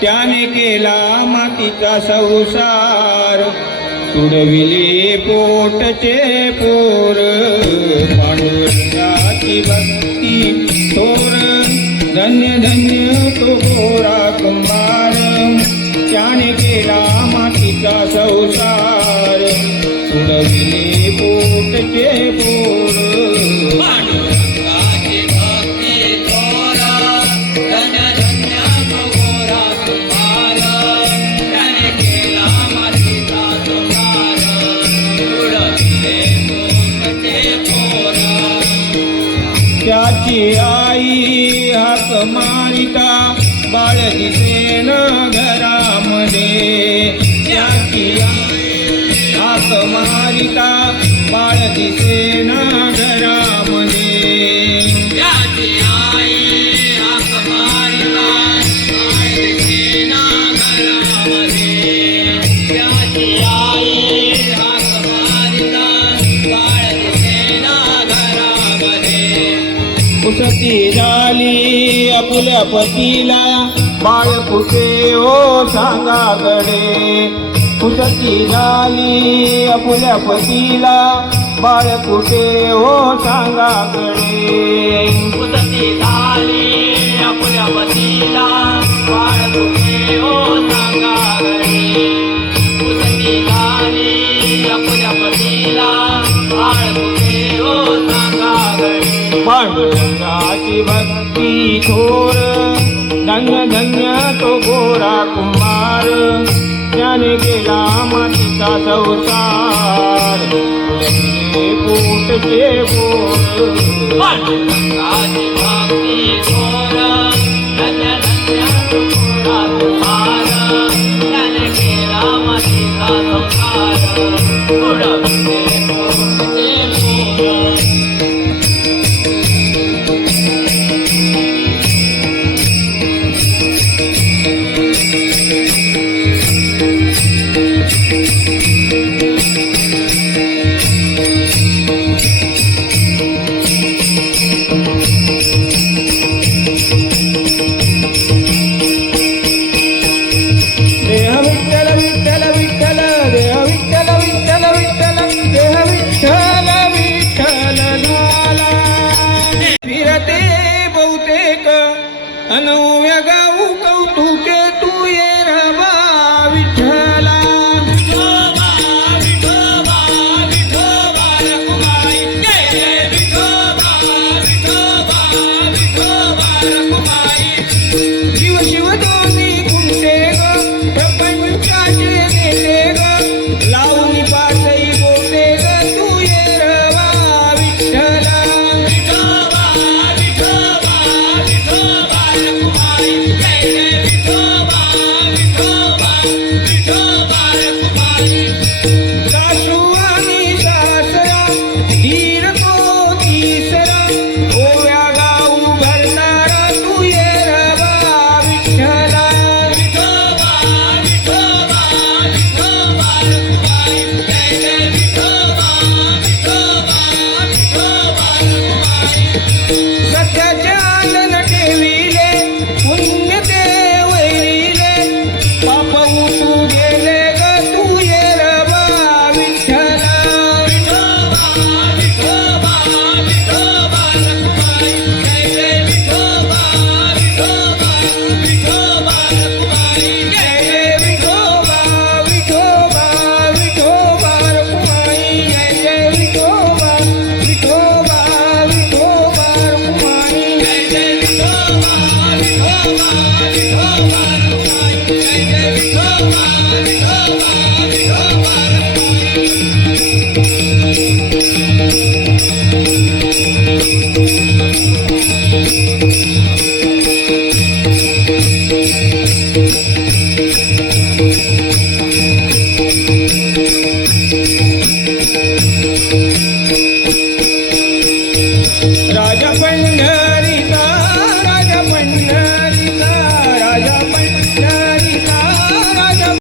त्याने केला मातीचा संसार, तुडविले पोटचे पोर. पांडुरंगाची भक्ती थोर, धन्य धन्य तो गोरा कुंभार. त्याने केला मातीचा संसार, तुडविले पोटचे पोर. त्याची आई हाक मारिता बाळ दिसेन घरामध्ये. त्याची आई हाक मारिता बाळ दिसेन घरामध्ये. त्याची आई हाक मारिता बाळ दिसेन घरामध्ये. त्याची आई हाक मारिता बाळ दिसेन घरामध्ये. उसती झाली आपुल्या पतीला, बाळ कुठे ओ सांगा गडे. उसती झाली आपुल्या पतीला, बाळ कुठे ओ सांगा गडे. उसती झाली आपुल्या पतीला, बाळ कुठे ओ सांगा गडे. उसती झाली आपुल्या पतीला, बाळ कुठे ओ सांगा गडे. पांडुरंगाची भक्ती थोर, धन्य धन्य तो गोरा कुंभार. त्याने केला मातीचा संसार, पोटचे पोर. पांडुरंगाची भक्ती थोर, धन्य धन्य तो गोरा कुंभार. त्याने केला मातीचा संसार, पोटचे पोर. अनव्य गाऊ कौतुके तू ये रवा विठ्ठला. विठोबा विठोबा विठोबा रखुमाई, जय जय विठोबा विठोबा विठोबा रखुमाई. शिव शिव दोन्ही कुंटे ग, प्रपंचाचे नेते ग, लावणी पासई बोटे ग, तू ये रवा विठ्ठला. विठोबा विठोबा विठोबा रखुमाई, जय जय विठोबा विठोबा विठोबा रखुमाई. सासू आणि सासरा धीर तो तिसरा, ओव्या गाऊ भरणारा तू ये रवा विठ्ठला. विठोबा विठोबा विठोबा रखुमाई, जय जय विठोबा विठोबा विठोबा रखुमाई. सत्याचे आनंद ठेविले, पुण्य ते वैरिले, पाप उतू गेले ग, तू ये रवा विठ्ठला. विठोबा विठोबा विठोबा रखुमाई, जय जय विठोबा विठोबा विठोबा रखुमाई. जय जय विठोबा विठोबा विठोबा रखुमाई, जय जय विठोबा विठोबा विठोबा रखुमाई. जय जय विठोबा विठोबा विठोबा रखुमाई, जय जय विठोबा विठोबा विठोबा रखुमाई.